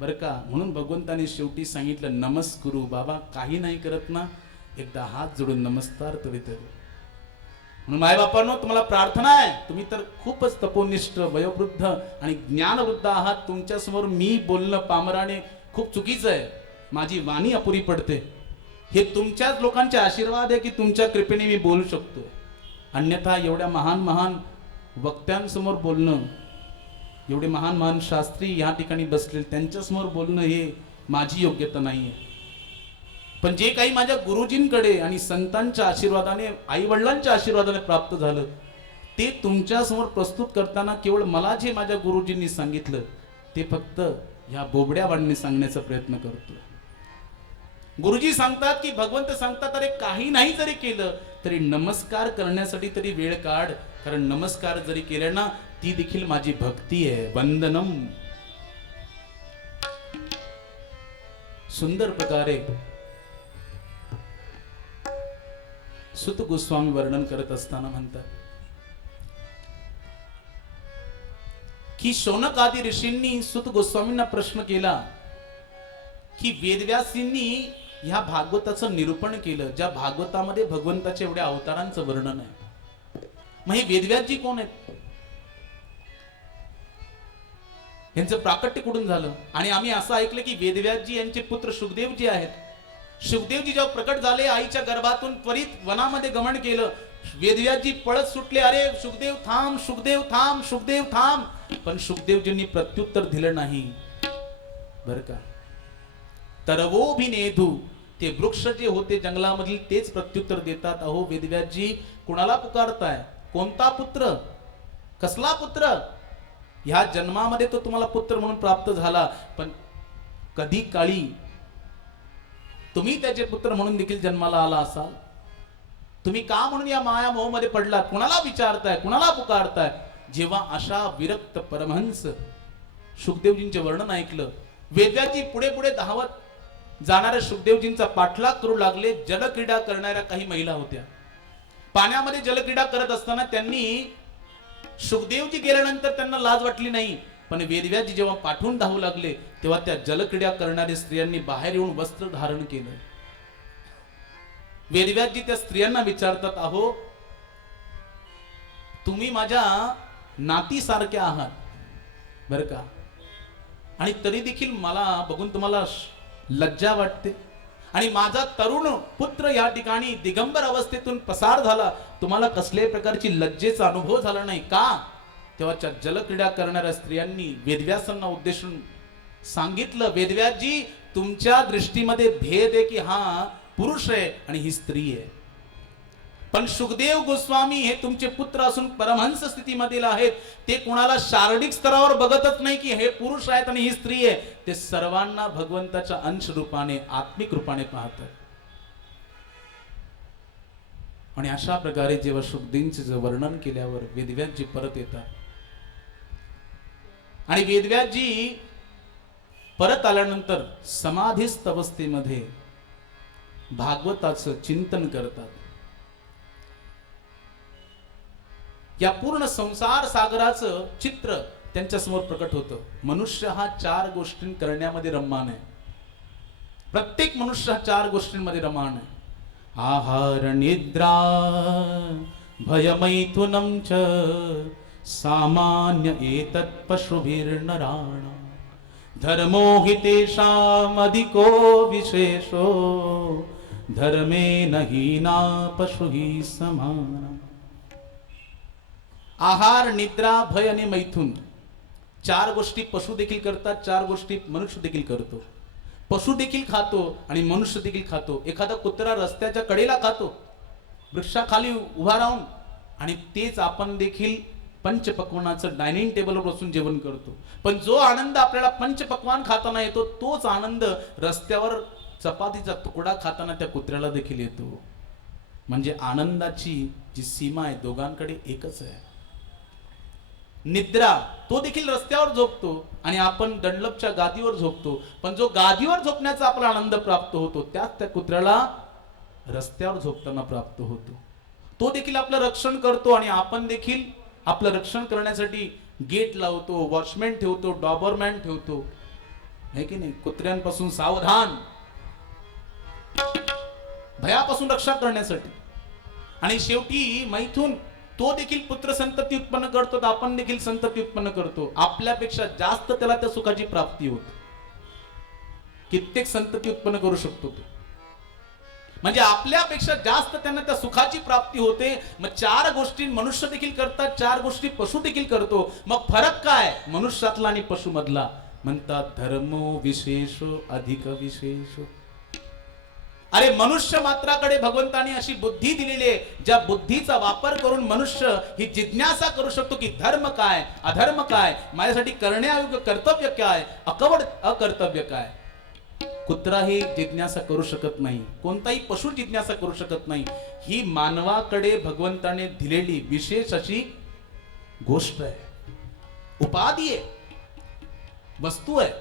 बरं का. म्हणून भगवंताने शेवटी सांगितलं नमस्कुरू. बाबा काही नाही करत ना, एकदा हात जोडून नमस्कार तरी तर. म्हणून मायबापांनो तुम्हाला प्रार्थना आहे, तुम्ही तर खूपच तपोनिष्ठ वयोवृद्ध आणि ज्ञानवृद्ध आहात. तुमच्यासमोर मी बोलणं पामराने खूप चुकीचं आहे. माझी वाणी अपुरी पडते. हे तुमच्याच लोकांचे आशीर्वाद आहे की तुमच्या कृपेने मी बोलू शकतो. अन्यथा एवढ्या महान महान वक्त्यांसमोर बोलणं, एवढे महान महान शास्त्री या ठिकाणी बसले त्यांच्यासमोर बोलणं हे माझी योग्यता नाही आहे. पण जे काही माझ्या गुरुजींकडे आणि संतांच्या आशीर्वादाने, आई वडिलांच्या आशीर्वादाने प्राप्त झालं, ते तुमच्या समोर प्रस्तुत करताना केवळ मला जे माझ्या गुरुजींनी सांगितलं ते फक्त ह्या बोबड्या वाणीने सांगण्याचा प्रयत्न करतो. गुरुजी सांगतात की भगवंत सांगतात, अरे काही नाही जरी केलं तरी नमस्कार करण्यासाठी तरी वेळ काढ, कारण नमस्कार जरी केले ना ती देखील माझी भक्ती आहे. वंदनम. सुंदर प्रकारे सुत गोस्वामी वर्णन करत असताना म्हणतात की शौनक आदी ऋषींनी सुत गोस्वामींना प्रश्न केला की वेदव्यासींनी ह्या भागवताचं निरूपण केलं, ज्या भागवतामध्ये भगवंताच्या एवढ्या अवतारांचं वर्णन आहे. मग हे वेदव्यासजी कोण आहेत? यांचं प्राकट्य कुठून झालं? आणि आम्ही असं ऐकलं की वेदव्यासजी यांचे पुत्र शुकदेवजी आहेत. शुकदेवजी जेव्हा प्रकट झाले आईच्या गर्भातून त्वरित वनामध्ये गमन केलं. वेदव्यासजी पळत सुटले, अरे शुकदेव थांब, शुकदेव थांब, शुकदेव थांब. पण शुकदेवजींनी प्रत्युत्तर दिलं नाही. बरं का. तरवोभिनेधू, ते वृक्ष जे होते जंगलामधील तेच प्रत्युत्तर देतात, अहो वेदव्यासजी कुणाला पुकारताय? कोणता पुत्र? कसला पुत्र? ह्या जन्मामध्ये तो तुम्हाला पुत्र म्हणून प्राप्त झाला, पण कधी काळी तुम्ही त्याचे पुत्र म्हणून देखील जन्माला आला असाल. तुम्ही का म्हणून या माया मोहमध्ये पडलात? कुणाला विचारताय? कुणाला पुकारताय? जेव्हा अशा विरक्त परमहंस शुकदेवजींचे वर्णन ऐकलं, वेदव्यासजी पुढे पुढे धावत जाणाऱ्या शुकदेवजींचा पाठलाग करू लागले. जलक्रीडा करणाऱ्या काही महिला होत्या. पाण्यामध्ये जलक्रीडा करत असताना त्यांनी, शुकदेवजी गेल्यानंतर त्यांना लाज वाटली नाही, पण वेदव्यासजी जेव्हा पाठवून धावू लागले तेव्हा त्या जलक्रीडा करणाऱ्या स्त्रियांनी बाहेर येऊन वस्त्र धारण केलं. वेदव्यासजी त्या स्त्रियांना विचारतात, अहो तुम्ही माझ्या नातीसारख्या आहात बरं का, आणि तरी देखील मला बघून तुम्हाला लज्जा वाटते, आणि माझा तरुण पुत्र या ठिकाणी दिगंबर अवस्थेतून पसार झाला, तुम्हाला कसल्याही प्रकारची लज्जेचा अनुभव झाला नाही का? तेव्हा जलक्रीडा करणाऱ्या स्त्रियांनी वेदव्यासांना उद्देशून सांगितलं, वेदव्यासजी तुमच्या दृष्टीमध्ये भेद आहे की हा पुरुष आहे आणि ही स्त्री आहे, पण शुकदेव गोस्वामी हे तुमचे पुत्र असून परमहंस स्थितीमध्ये आहेत. ते कोणाला शारीरिक स्तरावर बघतच नाही की हे पुरुष आहेत आणि ही स्त्री आहे, ते सर्वांना भगवंताच्या अंश रूपाने, आत्मिक रूपाने पाहतात. आणि अशा प्रकारे जेव्हा शुकदेवचे वर्णन केल्यावर वेदव्यासजी परत येतात, आणि वेदव्यासजी परत आल्यानंतर समाधीस्थ अवस्थेमध्ये भागवताचं चिंतन करतात. या पूर्ण संसार सागराचं चित्र त्यांच्या समोर प्रकट होतं. मनुष्य हा 4 गोष्टी करण्यामध्ये रममाण आहे. प्रत्येक मनुष्य हा 4 गोष्टींमध्ये रममाण आहे. आहार निद्रा भयमैथुनं च सामान्य एतत् पशुभिर्नराणाम् धर्मो हि तेषाम् अधिको विशेषो धर्मेण हीना पशुहि समानम्. आहार, निद्रा, भय आणि मैथुन 4 गोष्टी पशु देखील करतात, 4 गोष्टी मनुष्य देखील करतो. पशु देखील खातो आणि मनुष्य देखील खातो. एखादा कुत्रा रस्त्याच्या कडेला खातो, वृक्षाखाली उभा राहून, आणि तेच आपण देखील पंचपक्वानाचं डायनिंग टेबलवर बसून जेवण करतो. पण जो आनंद आपल्याला पंचपक्वान खाताना येतो तोच आनंद रस्त्यावर चपातीचा तुकडा खाताना त्या कुत्र्याला देखील येतो. म्हणजे आनंदाची जी सीमा आहे दोघांकडे एकच आहे. निद्रा, तो देखील रस्त्यावर झोपतो आणि आपण डनलपच्या गादीवर झोपतो, पण जो गादीवर झोपण्याचा आपला आनंद प्राप्त होतो त्याच त्या कुत्र्याला रस्त्यावर झोपताना प्राप्त होतो. तो देखील आपलं रक्षण करतो आणि आपण देखील आपलं रक्षण करण्यासाठी गेट लावतो, वॉचमॅन ठेवतो, डॉबरमॅन ठेवतो. है की नाही? कुत्र्यांपासून सावधान, भयापासून रक्षा करण्यासाठी. आणि शेवटी मैथून तो देखील पुत्र संतती उत्पन्न करतो, तर आपण देखील संतती उत्पन्न करतो. आपल्यापेक्षा जास्त त्याला त्या सुखाची प्राप्ती होते. कित्येक संतती उत्पन्न करू शकतो तो, म्हणजे आपल्यापेक्षा जास्त त्यांना त्या सुखाची प्राप्ती होते. मग चार गोष्टी मनुष्य देखील करतात, चार गोष्टी पशु देखील करतो. मग फरक काय मनुष्यातला आणि पशु मधला? म्हणतात धर्मो विशेषो अधिक विशेषो. अरे मनुष्य मात्राकडे भगवंताने अशी बुद्धी दिलेली आहे, ज्या बुद्धीचा वापर करून मनुष्य ही जिज्ञासा करू शकतो की धर्म काय, अधर्म काय, माझ्यासाठी करण्यायोग्य कर्तव्य काय, अकवड अकर्तव्य काय. कुत्रा ही जिज्ञासा करू शकत नाही, कोणताही पशु जिज्ञासा करू शकत नाही. ही मानवाकडे भगवंताने दिलेली विशेष अशी गोष्ट आहे, उपाधी आहे, वस्तू आहे.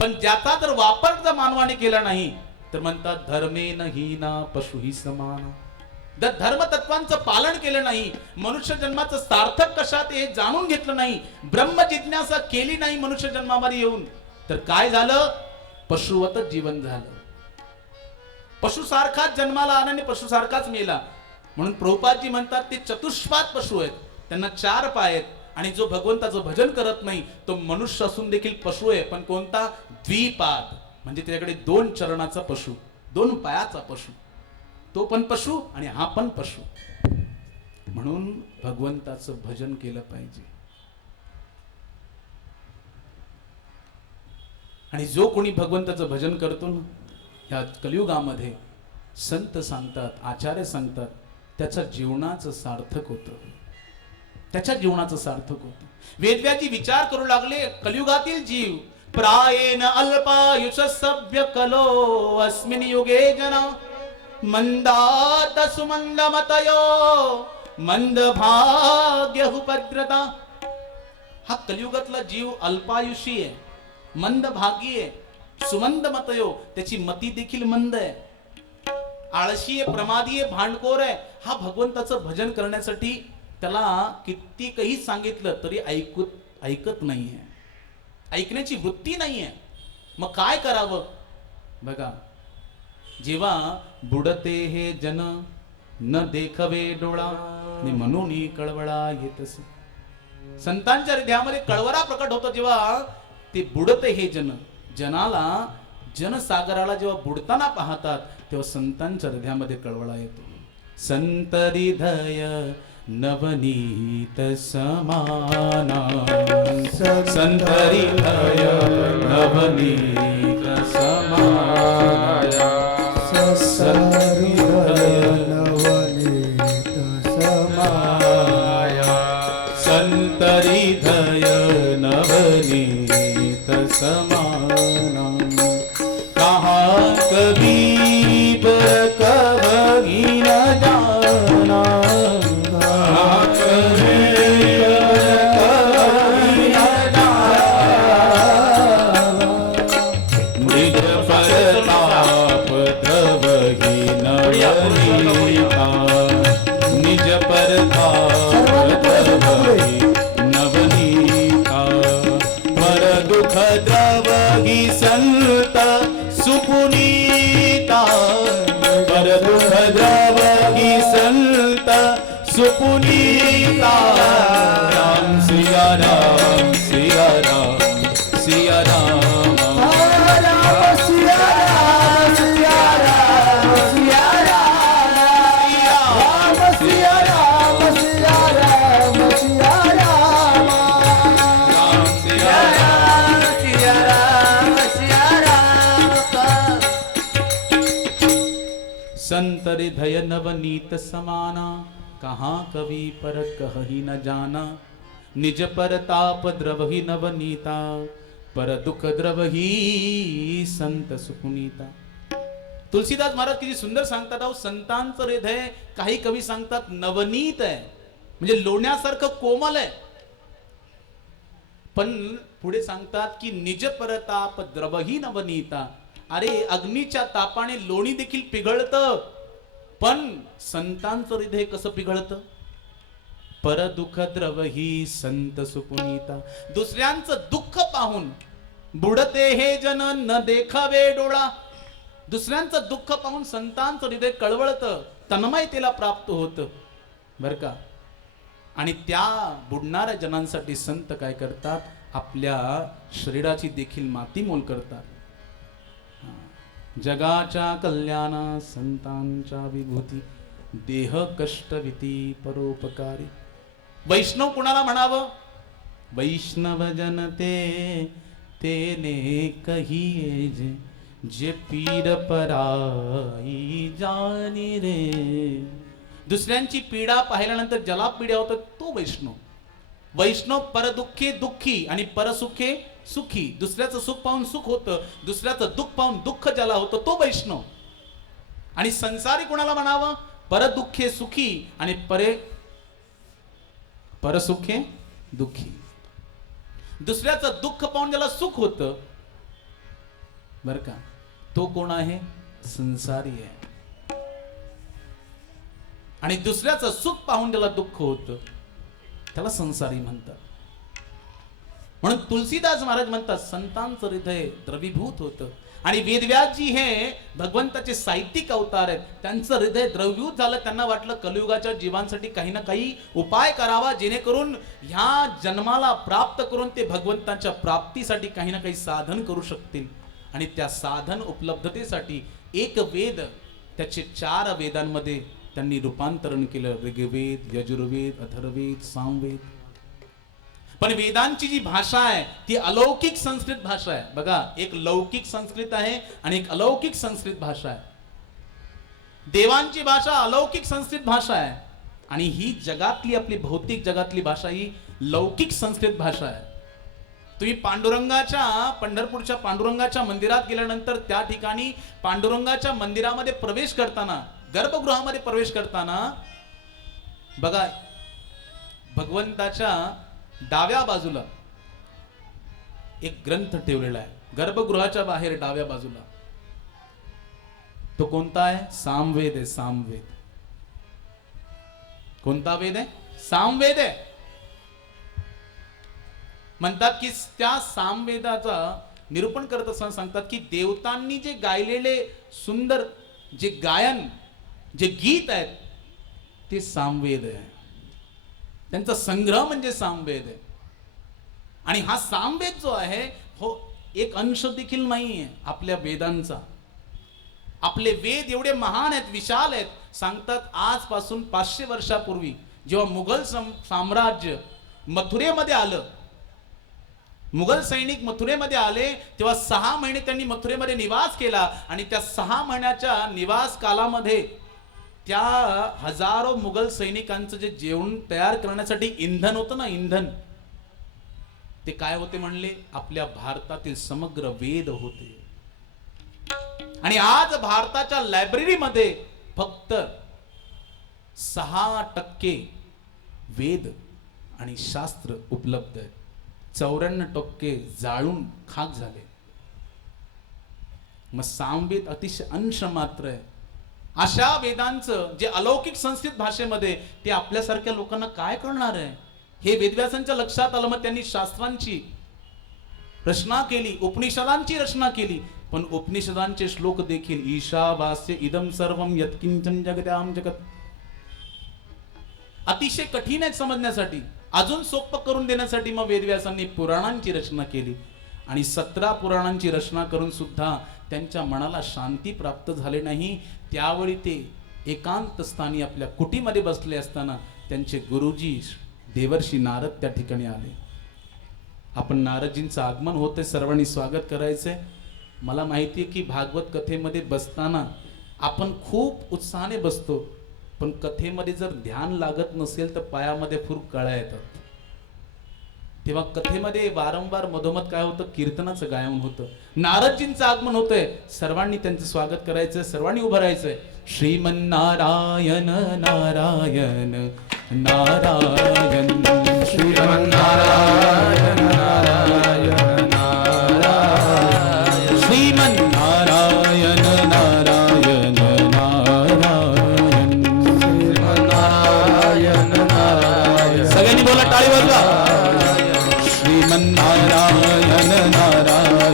पण ज्याचा जर वापर जर मानवाने केला नाही तर म्हणतात धर्मेन हीना पशुही समान. जर धर्म तत्वांचं पालन केलं नाही, मनुष्य जन्माचं सार्थक कशात हे जाणून घेतलं नाही, ब्रह्म जिज्ञासा केली नाही मनुष्य जन्मामध्ये येऊन, तर काय झालं? पशुवतच जीवन झालं. पशुसारखाच जन्माला आला आणि पशुसारखाच मेला. म्हणून प्रभुपादजी म्हणतात ते चतुष्पाद पशु आहेत, त्यांना चार पाय आहेत. आणि जो भगवंताचं भजन करत नाही तो मनुष्य असून देखील पशु आहे, पण कोणता? द्विपाद, म्हणजे त्याच्याकडे दोन चरणाचा पशु, दोन पायाचा पशु. तो पण पशु आणि हा पण पशु. म्हणून भगवंताचं भजन केलं पाहिजे. आणि जो कोणी भगवंताचं भजन करतो ना, ह्या कलियुगामध्ये संत सांगतात, आचार्य सांगतात, त्याच्या जीवनाचं सार्थक होतं, त्याच्या जीवनाचं सार्थक होतं. वेदव्याजी विचार करू लागले, कलियुगातील जीव प्रायेण अल्पायुष सभ्य कलो अस्मिन युगे जना मंदात सुमंद मतयो मंद भाग्य उपद्रता. हा कलियुगातला जीव अल्पायुषी आहे, मंद भागी आहे, सुमंद मतयो, त्याची मती देखील मंद आहे, आळशी आहे, प्रमादी आहे, भांडखोर आहे. हा भगवंताचं भजन करण्यासाठी त्याला कितीकही सांगितलं तरी ऐकत नाहीये, ऐकण्याची वृत्ती नाहीये. मग काय करावं? बघा, जेव्हा बुडते हे जन न देखवे डोळा नि म्हणून कळवळा येतस. संतांच्या हृदयामध्ये कळवळा प्रकट होतो जेव्हा ते बुडते हे जन, जनाला जनसागराला जेव्हा बुडताना पाहतात तेव्हा संतांच्या हृदयामध्ये कळवळा येतो. संत हृदय नवनीत समाना, संत हृदय नवनीत समाना, संत हृदय नवनीत समाया, संत हृदय नवनीत समाना. कहाँ कबीर कभी न जाना, निज परताप नवनीता, पर दुख द्रवहि संत सुपुनीता, पर दुख द्रवहि संत सुपुनीता. राम सिया राम सिया राम सिया राम, संत हृदय नवनीत समाना. कहाँ कवि पर कहि न जाना, निज परताप द्रवहि नवनीता, पर दुख द्रवहि संत सुपुनीता. तुलसीदास महाराज किती सुंदर सांगतात, अहो संतांचं हृदय काही कवी सांगतात नवनीत आहे, म्हणजे लोण्यासारखं कोमल आहे. पण पुढे सांगतात की निज परताप द्रवहि नवनीता. अरे अग्नीच्या तापाने लोणी देखील पिघळतं, पण संतांचं हृदय कसं पिघळतं? पर दुःख द्रवहि संत सुपुनीता. दुसऱ्यांचं दुःख पाहून बुडते हे जन न देखावे डोळा. दुसऱ्यांचं दुःख पाहून संतांचं हृदय कळवळतं, तन्मयतेला प्राप्त होतं बर का. आणि त्या बुडणाऱ्या जनांसाठी संत काय करतात, आपल्या शरीराची देखील मातीमोल करतात. जगाच्या कल्याणा संतांच्या विभूती, देह कष्ट भीती परोपकारी. वैष्णव कुणाला म्हणावं, वैष्णव जनते तेने कहिए जे, जे पीड पराई जानी रे. दुसऱ्यांची पीडा पाहिल्यानंतर ज्याला पीडा होतं तो वैष्णव. वैष्णव परदुःखे दुःखी आणि परसुखे सुखी. दुसऱ्याचं सुख पाहून सुख होतं, दुसऱ्याचं दुःख पाहून दुःख ज्याला होतं तो वैष्णव. आणि संसारी कोणाला म्हणावं, परदुःखे सुखी आणि परसुखे दुःखी. दुसऱ्याचं दुःख पाहून ज्याला सुख होतं बर का, तो कोण आहे, संसारी आहे. आणि दुसऱ्याचं सुख पाहून ज्याला दुःख होतं त्याला संसारी म्हणतात. म्हणून तुलसीदास महाराज म्हणतात, संतांचं हृदय द्रवीभूत होतं. आणि वेदव्यासजी हे भगवंताचे साहित्यिक अवतार आहेत, त्यांचं हृदय द्रवीभूत झालं. त्यांना वाटलं कलियुगाच्या जीवांसाठी काही ना काही उपाय करावा, जेणेकरून ह्या जन्माला प्राप्त करून ते भगवंताच्या प्राप्तीसाठी काही ना काही साधन करू शकतील. आणि त्या साधन उपलब्धतेसाठी एक वेद, त्याचे 4 वेदांमध्ये त्यांनी रूपांतरण केलं. ऋग्वेद, यजुर्वेद, अथर्ववेद, सामवेद. पण वेदांची जी भाषा आहे ती अलौकिक संस्कृत भाषा आहे. बघा, एक लौकिक संस्कृत आहे आणि एक अलौकिक संस्कृत भाषा आहे. देवांची भाषा अलौकिक संस्कृत भाषा आहे आणि ही जगातली, आपली भौतिक जगातली भाषा ही लौकिक संस्कृत भाषा आहे. तुम्ही पंढरपूरच्या पांडुरंगाच्या मंदिरात गेल्यानंतर त्या ठिकाणी पांडुरंगाच्या मंदिरामध्ये प्रवेश करताना, गर्भगृहामध्ये प्रवेश करताना बघा, भगवंताच्या डाव्या बाजूला एक ग्रंथ ठेवलेला आहे. गर्भगृहाच्या बाहेर डाव्या बाजूला तो कोणता आहे, सामवेद आहे. सामवेद कोणता वेद आहे, सामवेद आहे. म्हणतात की त्या सामवेदाचा निरूपण करत असताना सांगतात की देवतांनी जे गायलेले सुंदर जे गायन, जे गीत आहेत ते सामवेद आहे. त्यांचा संग्रह म्हणजे सामवेद आहे. आणि हा सामवेद जो आहे हो एक अंश देखील नाही आहे आपल्या वेदांचा. आपले वेद एवढे महान आहेत, विशाल आहेत. सांगतात आजपासून 500 वर्षापूर्वी जेव्हा मुघल साम्राज्य मथुरेमध्ये आलं, मुघल सैनिक मथुरेमध्ये आले, तेव्हा 6 महिने त्यांनी मथुरेमध्ये निवास केला. आणि त्या 6 महिन्याच्या निवास कालामध्ये त्या हजारो मुघल सैनिकांचं जे जेवण तयार करण्यासाठी इंधन होतं ना, इंधन, ते काय होते म्हणले, आपल्या भारतातील समग्र वेद होते. आणि आज भारताच्या लायब्ररीमध्ये फक्त 6% वेद आणि शास्त्र उपलब्ध आहेत. 94% जाळून खाक झाले. मग सामवेद अतिशय अंश मात्र आहे. अशा वेदांचं जे अलौकिक संस्कृत भाषेमध्ये, ते आपल्यासारख्या लोकांना काय कळणार आहे. हे वेदव्यासांच्या लक्षात आलं. मग त्यांनी शास्त्रांची रचना केली, उपनिषदांची रचना केली. पण उपनिषदांचे श्लोक देखील ईशावास्य इदम सर्वम यत्किंचन जगत्याम जगत अतिशय कठीण आहेत समजण्यासाठी. अजून सोपं करून देण्यासाठी मग वेदव्यासांनी पुराणांची रचना केली. आणि 17 पुराणांची रचना करून सुद्धा त्यांच्या मनाला शांती प्राप्त झाली नाही. त्यावेळी ते एकांत स्थानी आपल्या कुटीमध्ये बसले असताना त्यांचे गुरुजी देवर्षी नारद त्या ठिकाणी आले. आपण नारदजींचं आगमन होते, सर्वांनी स्वागत करायचंय. मला माहिती आहे की भागवत कथेमध्ये बसताना आपण खूप उत्साहाने बसतो, पण कथेमध्ये जर ध्यान लागत नसेल तर पायामध्ये फूर कळ्या येतात. तेव्हा कथेमध्ये वारंवार मधोमध काय होतं, कीर्तनाचं गायन होतं. नारदजींचं आगमन होतंय, सर्वांनी त्यांचं स्वागत करायचं, सर्वांनी उभं राहायचंय. श्रीमन्नारायण नारायण नारायण श्रीमन्नारायण नारायण नारायण श्रीमन्नारायण नारायण नारायण श्रीमन्नारायण नारायण. सगळ्यांनी बोला, टाळी वाजवा. श्रीमन्नारायण नारायण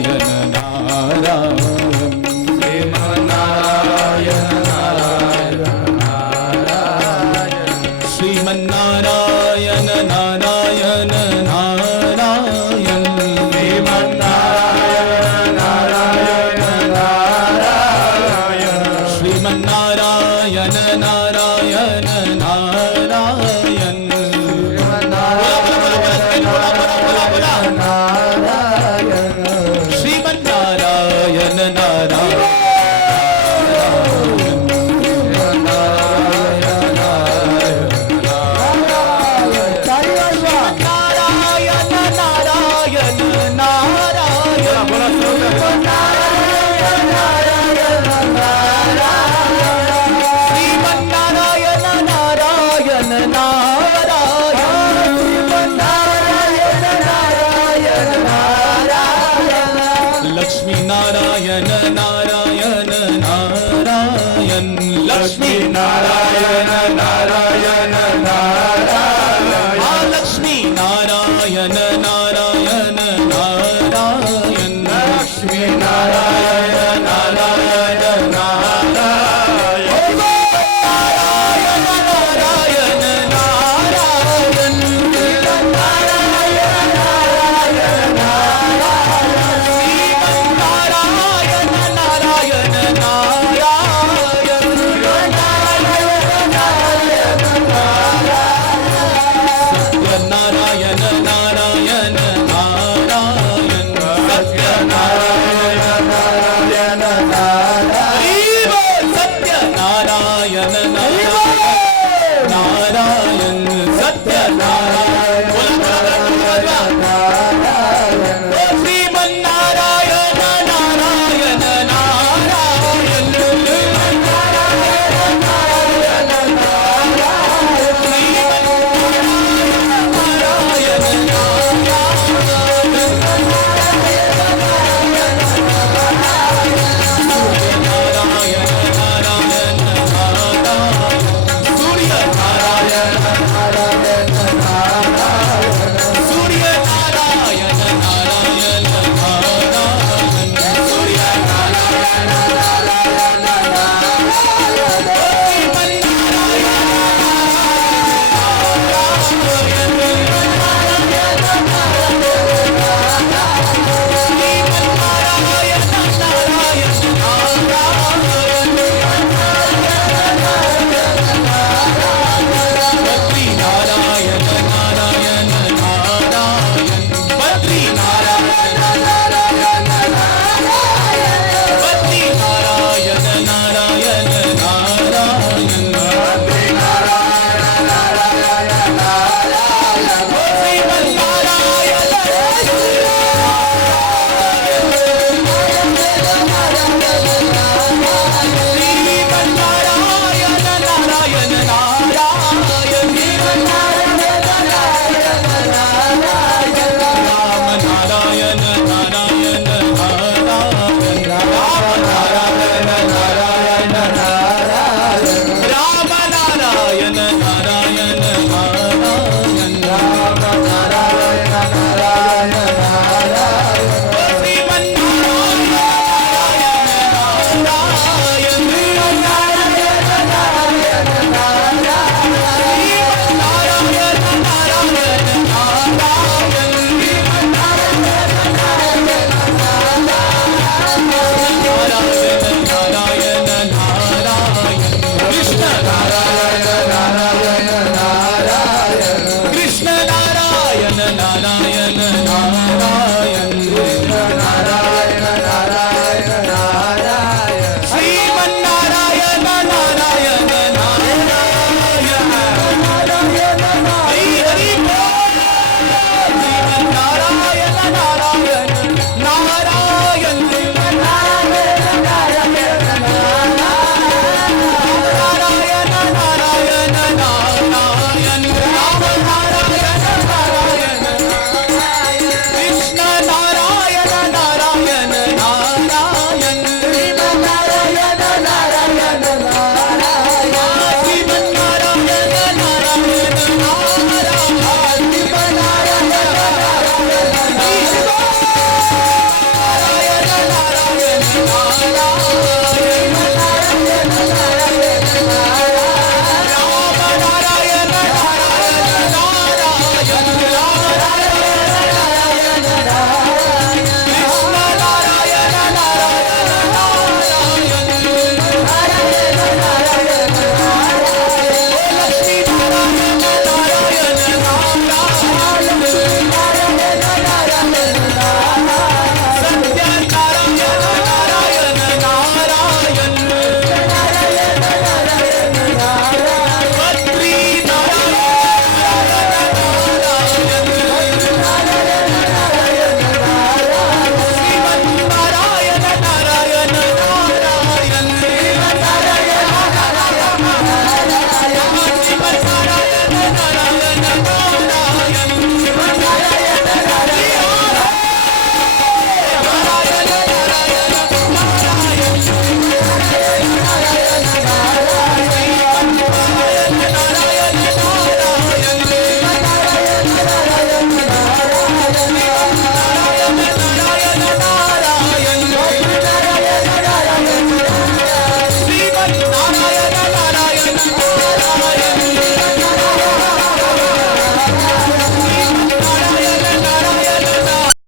नारायण नारायण नारायण लक्ष्मी नारायण नारायण नारायण लक्ष्मी नारायण नारायण नारायण लक्ष्मी नारायण नारायण नारायण नारायण नारायण नारायण नारायण